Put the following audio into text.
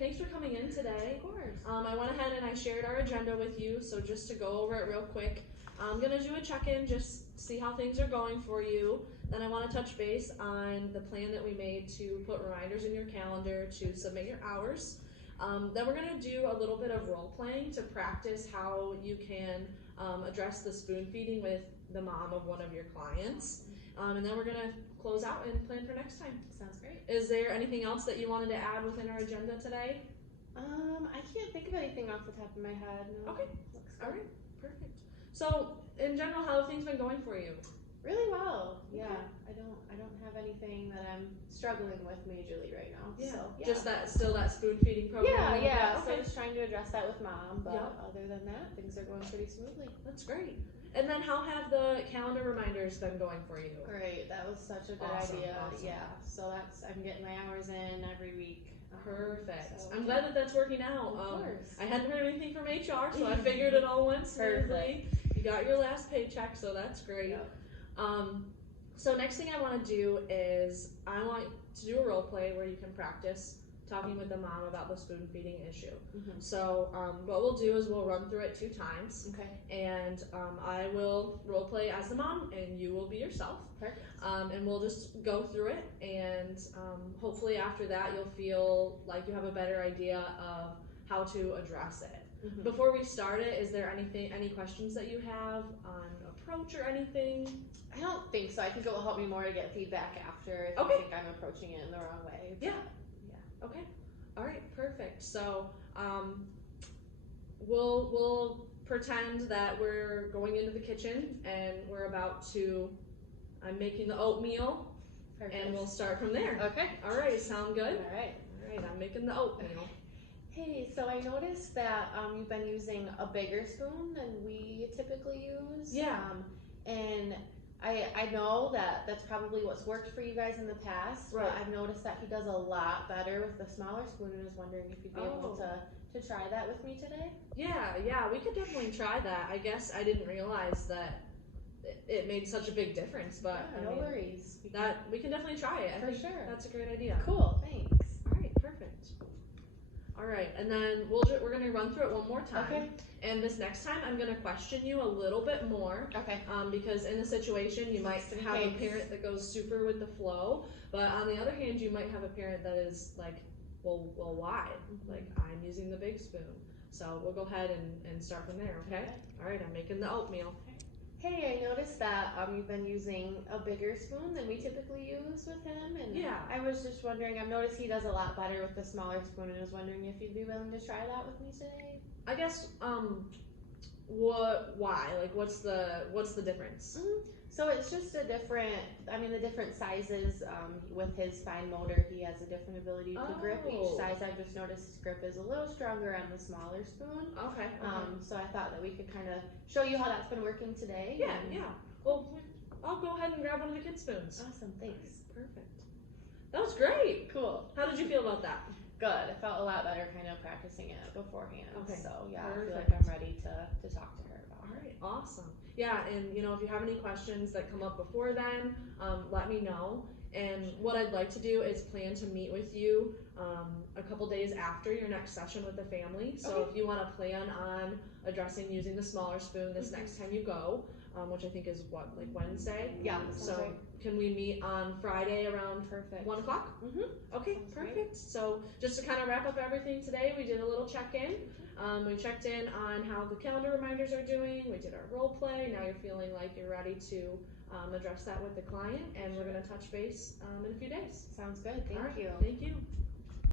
Thanks for coming in today. Of course. I went ahead and I shared our agenda with you, so just to go over it real quick, I'm going to do a check-in, just see how things are going for you. Then I want to touch base on the plan that we made to put reminders in your calendar to submit your hours. Then we're going to do a little bit of role playing to practice how you can address the spoon feeding with the mom of one of your clients. And then we're going to close out and plan for next time. Sounds great. Is there anything else that you wanted to add within our agenda today? I can't think of anything off the top of my head. No. Okay. Looks good. All right. Perfect. So, in general, how have things been going for you? Really well. Yeah. Okay. I don't have anything that I'm struggling with majorly right now. Yeah. So, yeah. Just still that spoon feeding program. Yeah. Okay. So just trying to address that with mom, but Yeah. other than that, things are going pretty smoothly. That's great. And then how have the calendar reminders been going for you? Great. That was such a good Awesome, idea. awesome. Yeah. So I'm getting my hours in every week. Perfect. So, I'm glad that that's working out. Of course. I hadn't heard anything from HR, so I figured it all went smoothly. You got your last paycheck, so that's great. Yep. So next thing I want to do is I want to do a role play where you can practice talking with the mom about the spoon feeding issue. Mm-hmm. So what we'll do is we'll run through it 2 times. Okay. And I will role play as the mom and you will be yourself. Perfect. And we'll just go through it, and hopefully after that you'll feel like you have a better idea of how to address it. Mm-hmm. Before we start it, is there any questions that you have on approach or anything? I don't think so. I think it will help me more to get feedback after if Okay. I think I'm approaching it in the wrong way. Yeah. Yeah. Okay. All right. Perfect. So we'll pretend that we're going into the kitchen and we're about to. I'm making the oatmeal, Perfect. and we'll start from there. Okay. All right. Sound good? All right. All right. I'm making the oatmeal. Hey, so I noticed that you've been using a bigger spoon than we typically use. Yeah. And I know that that's probably what's worked for you guys in the past, Right. but I've noticed that he does a lot better with the smaller spoon, and was wondering if you'd be able to try that with me today. Yeah, we could definitely try that. I guess I didn't realize that it made such a big difference, but Yeah, no worries. we can definitely try it. I For think sure. That's a great idea. Cool, thanks. All right, perfect. All right, and then we're gonna run through it one more time. Okay. And this next time, I'm gonna question you a little bit more. Okay. Because in the situation, you might have a parent that goes super with the flow, but on the other hand, you might have a parent that is like, well, why? Mm-hmm. Like, I'm using the big spoon. So we'll go ahead and start from there, okay? All right, I'm making the oatmeal. Hey, I noticed that you've been using a bigger spoon than we typically use with him, and Yeah. I was just wondering. I've noticed he does a lot better with the smaller spoon, and was wondering if you'd be willing to try that with me today. I guess why? Like, what's the difference? Mm-hmm. So it's just the different sizes. With his fine motor, he has a different ability to grip each size. I've just noticed his grip is a little stronger on the smaller spoon. Okay. So I thought that we could kind of show you how that's been working today. Yeah. Well, I'll go ahead and grab one of the kids' spoons. Awesome, thanks. Perfect. That was great. Cool. How did you feel about that? Good. I felt a lot better kind of practicing it beforehand. Okay. So yeah, Perfect. I feel like I'm ready to talk to her about All it. right, awesome. Yeah, and if you have any questions that come up before then, let me know. And what I'd like to do is plan to meet with you a couple days after your next session with the family. So Okay. if you want to plan on addressing using the smaller spoon this next time you go, which I think is like Wednesday. Yeah. that sounds So right. can we meet on Friday around Perfect. 1 o'clock? Mm-hmm. Okay, Sounds perfect. great. So just to kind of wrap up everything today, we did a little check-in. We checked in on how the calendar reminders are doing. We did our role play. Now you're feeling like you're ready to address that with the client, and we're going to touch base in a few days. Sounds good. Thank All right, you. Thank you.